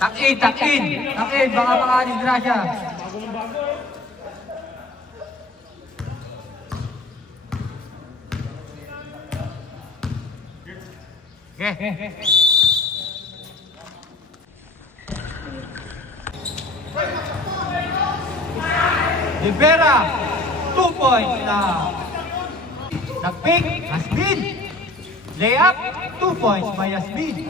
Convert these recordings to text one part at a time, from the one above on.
Takin, takin. Takin, baka disgrasya. Okay. Libera, 2 points na. Nag-pick, Yasmin. Layup, 2 points by Yasmin.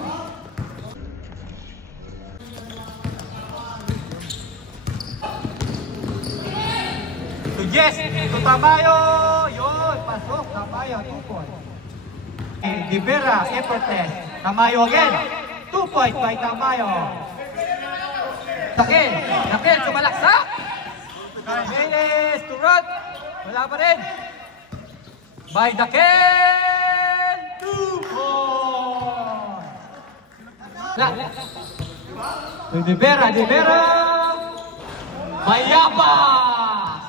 To Jess, to Tamayo. Yun, pasok, Tamayo, 2 points. Libera, effortless. Tamayo again. 2 points by Tamayo. Takil, Takil, sumalaksak. Menes to run. Wala pa rin. By Dakil. 2 points. Libera, Libera. Mayabas.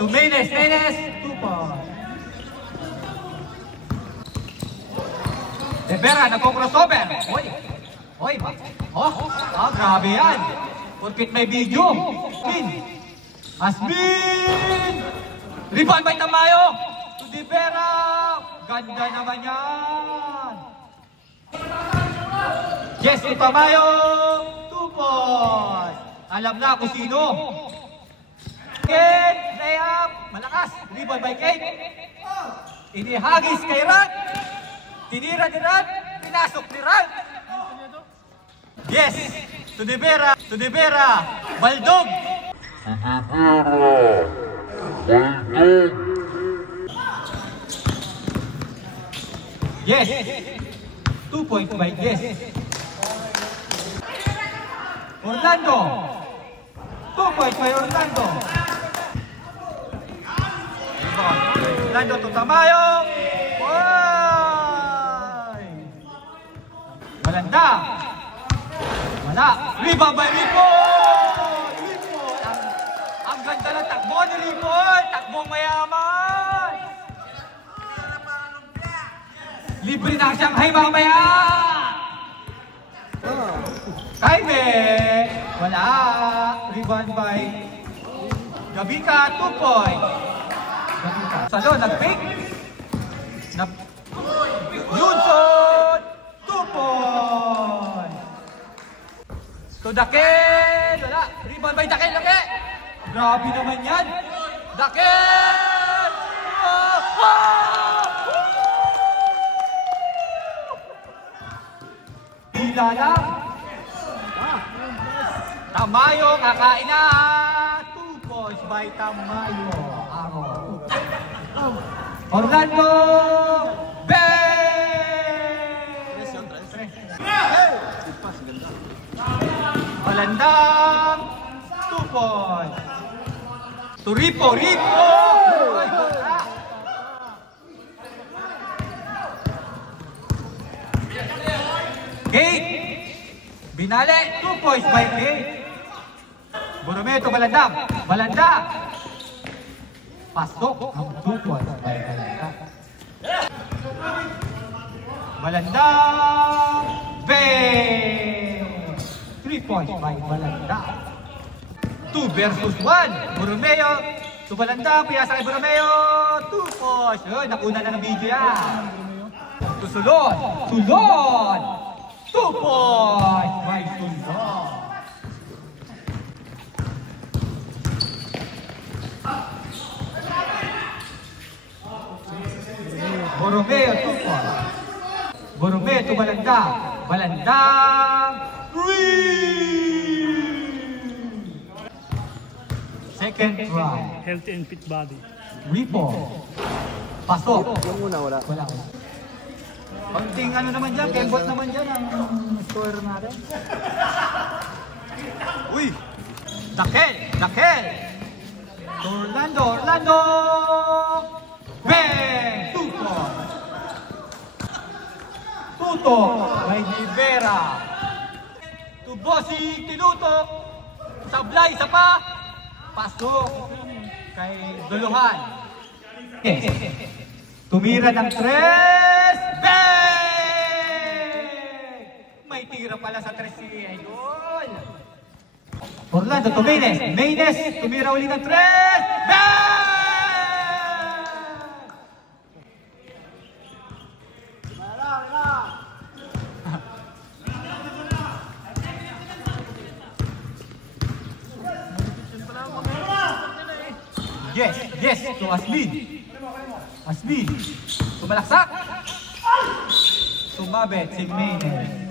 To Menes, Menes. 2 points. Libera, nagko-crossover. Oy, grabe yan. Porkit may video. Asmin! Rebound by Tamayo. To Libera. Ganda naman yan. Yes, to Tamayo. 2 points. Alam na kung sino. Kate, layup. Malakas. Rebound by Kate. Inihagis kay Rad. Tinira ni Rad. Pinasok ni Rad. Yes, to Libera, Baldog. Yes, 2 points by Yes. Orlando, 2 points by Orlando. Orlando to Tamayo. Malanda. Wala. Rebound by Rico. Ang ganda ng takbo ni Rico. Takbong mayaman. Libre na ang Shanghai mamaya. Kaime. Wala. Rebound by Gabika. 2 points. Salo, nag-pick. Yunson. 2 points. To Dakil! Wala! Rebound by Dakil! Laki! Grabe naman yan! Dakil! Hila lang! Tamayo kakain na! 2 points by Tamayo. Orlando! Malandang 2 points. To Ripo. Kate. Binale. 2 points by Kate. Borromeo to Malandang. Malandang. Pasok. 2 points by Malandang. Malandang. 3 points by Balanda. 2 versus 1. Borromeo to Balanda. Piyasa kay Borromeo. 2 points. Nakuna na ng video yan. Sulod. 2 points by Sulod. Borromeo 2 points. Borromeo to Balanda. Balanda. 3. Second round. Healthy and fit body. Ripo. Pasok. Yung muna, wala. Konting ano naman dyan, kembot naman dyan ang score natin. Uy! Dakil! Orlando! Bang! Tutok by Libera. To Bossy, tinutok. Sablay, isa pa. Pasok kay Duluhan. Tumira ng 3. Bang! pala sa 3 si Idol. Orlando to Maynes. Maynes, tumira uli ng 3. Bang! Yes, to Asmin. Asmin, tumalaksak. Sumabit si Maynes.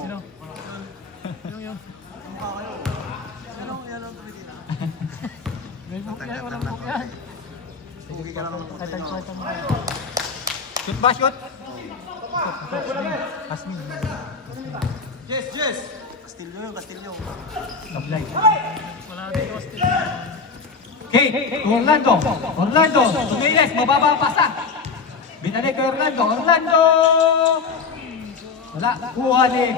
Sino? Yung. Sino? Yan ang tumitila. May book yan, walang book yan. Huwag ka lang ng Shoot ba, shoot? Asmin. Yes! Castillo. Supply. Wala dito Castillo. Okay, Orlando, Maynes, mababa ang pasa. Binalik kay Orlando. Wala, kuha ni.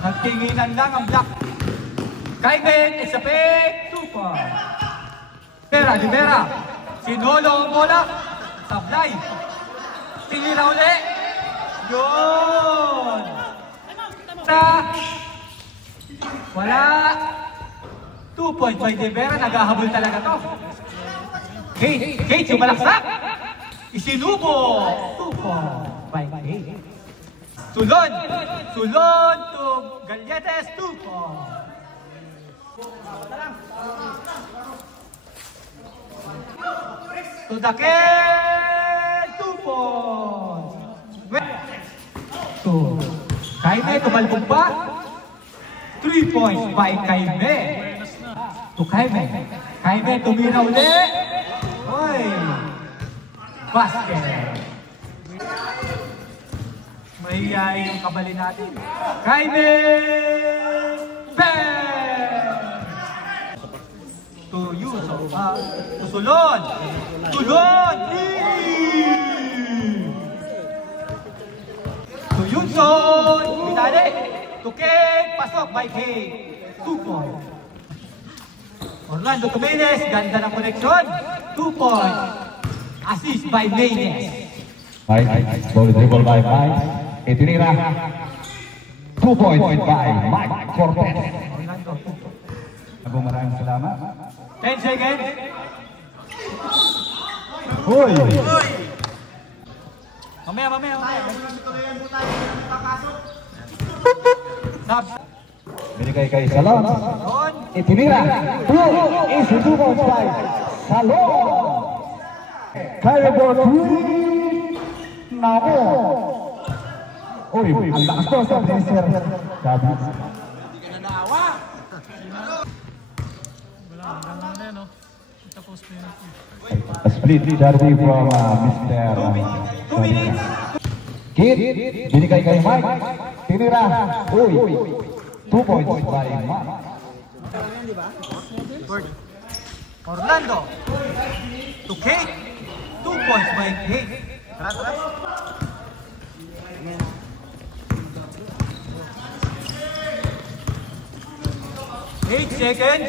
Nagtinginan lang ang block. Kaiben, it's a fake, 2 points. Rivera, sinolo ang bola. Supply. Tinira uli. Yun. Wala. 2 points by Rivera, naghahabol talaga to. Kate, yung malaksak. Isinubo. 2 points by Kate. Sulon to Galletes, 2 points. To Daken, 2 points. To Kaime, tumalbog pa. 3 points by Kaime. To Kaime, tumira uli. Oy! Basket. Mahihayin yung kabali natin. Kaime! Bang! To Yuso. To Sulon! Sulon! To Yunson! Pinali! To Kate! Pasok by Kate. 2 points. Orlando Maynes, ganda ng koneksyon. 2 points. Assist by Maynes. Mike, ball dribble by Mike. Itinira. 2 points by Mike Cortez. Orlando. Maraming salamat. 10 seconds. Hoy! Mamaya. Subs. Binigay kay Salon. On. Itinira. 2 is 2 points by Salon. Kaya ball 3. Nabo. Uy, ang lakas to sa finisher. Sabi. Wala na yan, no? Tapos na yun. A split charity from Mr. 2 minutes. Kid, binigay kay Mike. Tinira. Uy, 2 points by Mike. Orlando. To Kate. 2 points by Kate. 8 seconds.